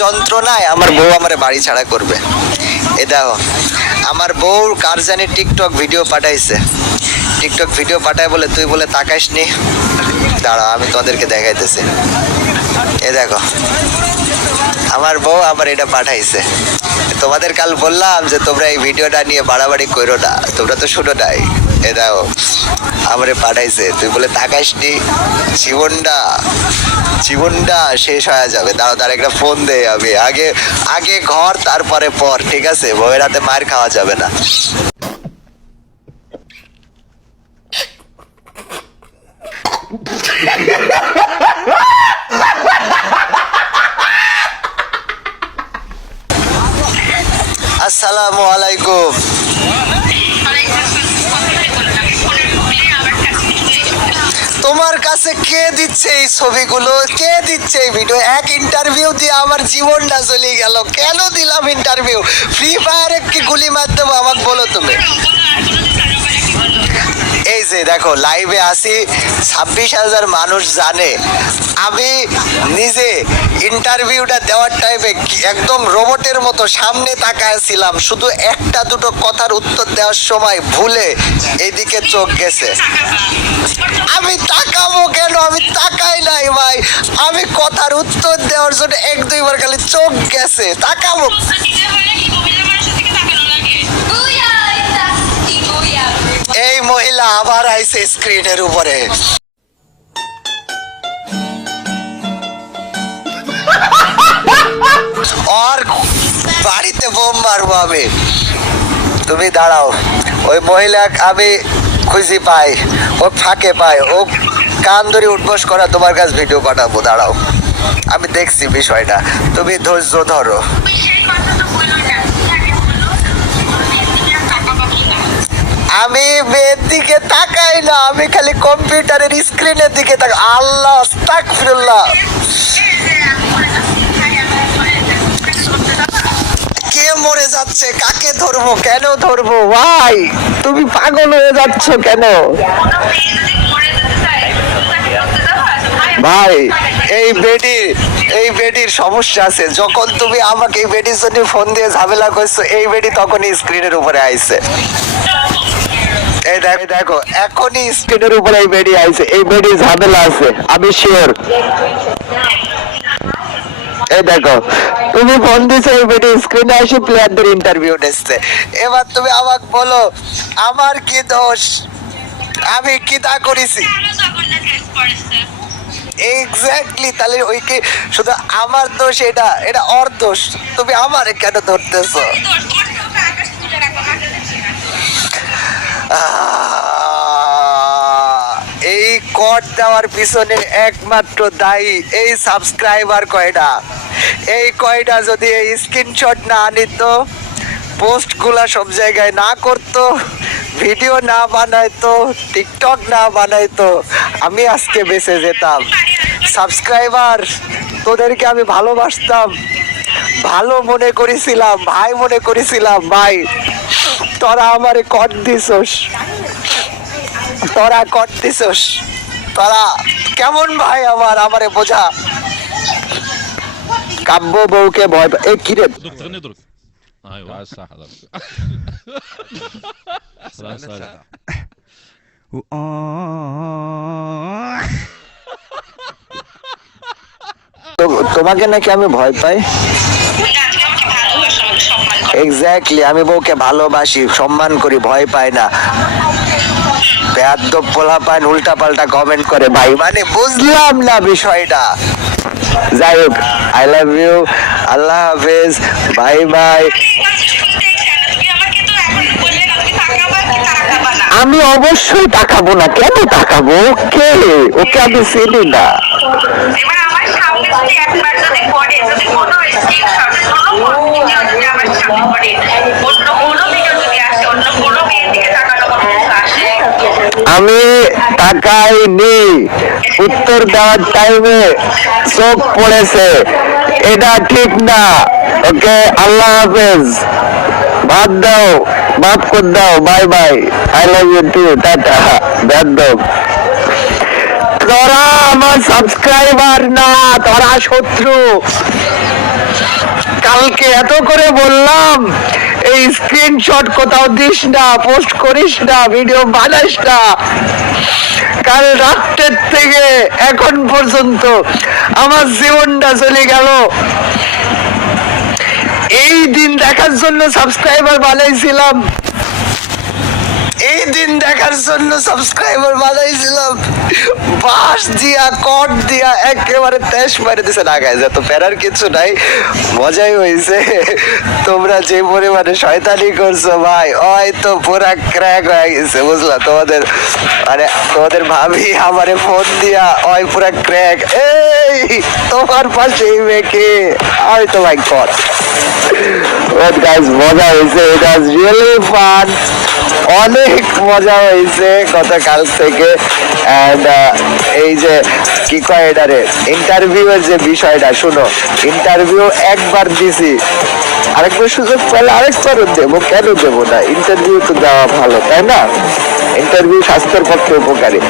যন্ত্রণায় আমার বউ আমারে বাড়ি ছাড়া করবে। এ দেখো আমার বউ কার জানি টিকটক ভিডিও পাঠাইছে, টিকটক ভিডিও পাঠায় বলে তুই বলে তাকাইস নি। দাঁড়াও আমি তোমাদেরকে দেখাইতেছি। এ দেখো আমার বউ আবার এটা পাঠাইছে। তোমাদের কাল বললাম যে তোমরা এই ভিডিওটা নিয়ে বাড়াবাড়ি করো না, তোমরা তো শুনো নাই। এ দেখো আমারে পাঠাইছে তুই বলে তাকাইস নি। জীবনটা জীবনটা শেষ হয়ে যাবে। দাঁড়াও তার একটা ফোন দেয় আমি। আগে আগে ঘর তারপরে পর, ঠিক আছে? বউয়ের হাতে মার খাওয়া যাবে না। আসসালামু আলাইকুম। তোমার কাছে কে দিচ্ছে এই ছবিগুলো, কে দিচ্ছে এই ভিডিও? এক ইন্টারভিউ দিয়ে আমার জীবনটা চলে গেল। কেন দিলাম ইন্টারভিউ? ফ্রি ফায়ারে কি গুলি মার দেবো আমাকে বলো তুমি? এই যে দেখো লাইভে আসি, 26,000 মানুষ জানে। আমি নিজে ইন্টারভিউটা দেওয়ার টাইমে একদম রোবটের মতো সামনে তাকাইছিলাম, শুধু একটা দুটো কথার উত্তর দেওয়ার সময় ভুলে এইদিকে চোখ গেছে। আমি তাকাবো কেন? আমি তাকাই নাই ভাই, আমি কথার উত্তর দেওয়ার জন্য এক দুইবার খালি চোখ গেছে, তাকাবো। এই মহিলা আবার আইছে স্ক্রিনের উপরে। আর বাড়িতে বোম মারবো আমি। তুমি দাঁড়াও, ওই মহিলা আমি খুঁজি পাই, ও ফাঁকে পাই, ও কান ধরে উঠবোস করা তোমার কাছে ভিডিও পাঠাবো। দাঁড়াও আমি দেখছি বিষয়টা, তুমি ধৈর্য ধরো। আমি মেয়ের দিকে তাকাই না, আমি খালি কম্পিউটারের স্ক্রিনের দিকে তাকাই। আল্লাহ আস্তাগফিরুল্লাহ। কে মরে যাচ্ছে? কাকে ধরবো? কেন ধরবো? ভাই তুমি পাগল হয়ে যাচ্ছ কেন ভাই? এই বেডির সমস্যা আছে। যখন তুমি আমাকে এই বেডির জন্য ফোন দিয়ে ঝামেলা করছো, এই বেডি তখনই স্ক্রিনের উপরে আইছে। এই দেখো এখনই স্ক্রিনের উপরে এই বেডি আইছে, এই বেডি ঝামেলা আছে আমি শিওর। এই দেখো তুমি ফোন দিছো, এই বেডি স্ক্রিনে এসে প্লেয়ারদের ইন্টারভিউ নিচ্ছে। এবার তুমি আমাকে বলো আমার কি দোষ? আমি কি তা করেছি? এক্স্যাক্টলি। তাহলে ওই কি শুধু আমার দোষ? এটা ওর দোষ। তুমি আমারে কেন ধরতেছো? এই কট দেওয়ার পিছনে একমাত্র দায়ী এই সাবস্ক্রাইবার কয়টা। এই কয়টা যদি এই স্ক্রিনশট না নিত, পোস্টগুলা সব জায়গায় না করতো, ভিডিও না বানাইতো, টিকটক না বানাইতো, আমি আজকে বেঁচে যেতাম। সাবস্ক্রাইবার তোদেরকে আমি ভালোবাসতাম, ভালো মনে করেছিলাম, ভাই মনে করেছিলাম। ভাই তোরা আমারে কট দিছস, তোরা কট দিছস, তোরা কেমন ভাই? আমারে বোঝা। কাব্য বউকে ভয় পায়। এই কিরে তোমাকে নাকি আমি ভয় পাই? এক্স্যাক্টলি, আমি বউকে ভালোবাসি, সম্মান করি, ভয় পাই না। বেয়াদব পোলাপান উল্টা পাল্টা কমেন্ট করে ভাই, মানে বুঝলাম না বিষয়টা। যাই হোক, আই লাভ ইউ, আল্লাহ হাফেজ, বাই বাই। আমি অবশ্যই তাকাবো না। কেন তাকাবো? কে? ওকে আমি চিনি না। আমি তাকাইনি, উত্তর দেওয়ার টাইমে চোখ পড়েছে, এটা ঠিক না। ওকে আল্লাহ হাফেজ, বাদ দাও, মাফ করে দাও, bye bye, I love you too, tata. বেয়াদব, তোরা আমার সাবস্ক্রাইবার না, তোরা শত্রু। কালকে এত করে বললাম এই স্ক্রিনশট কোথাও দিস না, পোস্ট করিস না, ভিডিও বানাস না। কাল রাত্রের থেকে এখন পর্যন্ত আমার জীবনটা চলে গেল। এই দিন দেখার জন্য সাবস্ক্রাইবার বানাইছিলাম, এই দিন দেখার জন্য সাবস্ক্রাইবার বানাইছিলাম, বাস দিয়া কট দিয়া একেবারে তেজ মারে দিছে। না গাইজ, এত প্যারার কিছু নাই, মজাই হয়েছে। তোমরা যে পরিমাণে শয়তানি করছো ভাই, ওই তো পুরা ক্র্যাক হয়ে গেছে, বুঝলা? তোমাদের মানে তোমাদের ভাবি আমারে ফোন দিয়া ওই পুরা ক্র্যাক, এই তোমার পাশে এই মেয়েকে, ওই তো ভাই কট। গাইজ মজা হয়েছে, ইট ওয়াজ রিয়েলি ফান, অনেক মজা হয়েছে গতকাল থেকে। অ্যান্ড এই যে কি কয় এটারে, ইন্টারভিউ এর যে বিষয়টা, শুনো, ইন্টারভিউ একবার দিছি, আরেকবার সুযোগ পেলে আরেকবারও দেবো, কেন দেবো না? ইন্টারভিউ তো দেওয়া ভালো, তাই না? ইন্টারভিউ স্বাস্থ্যের পক্ষে উপকারী।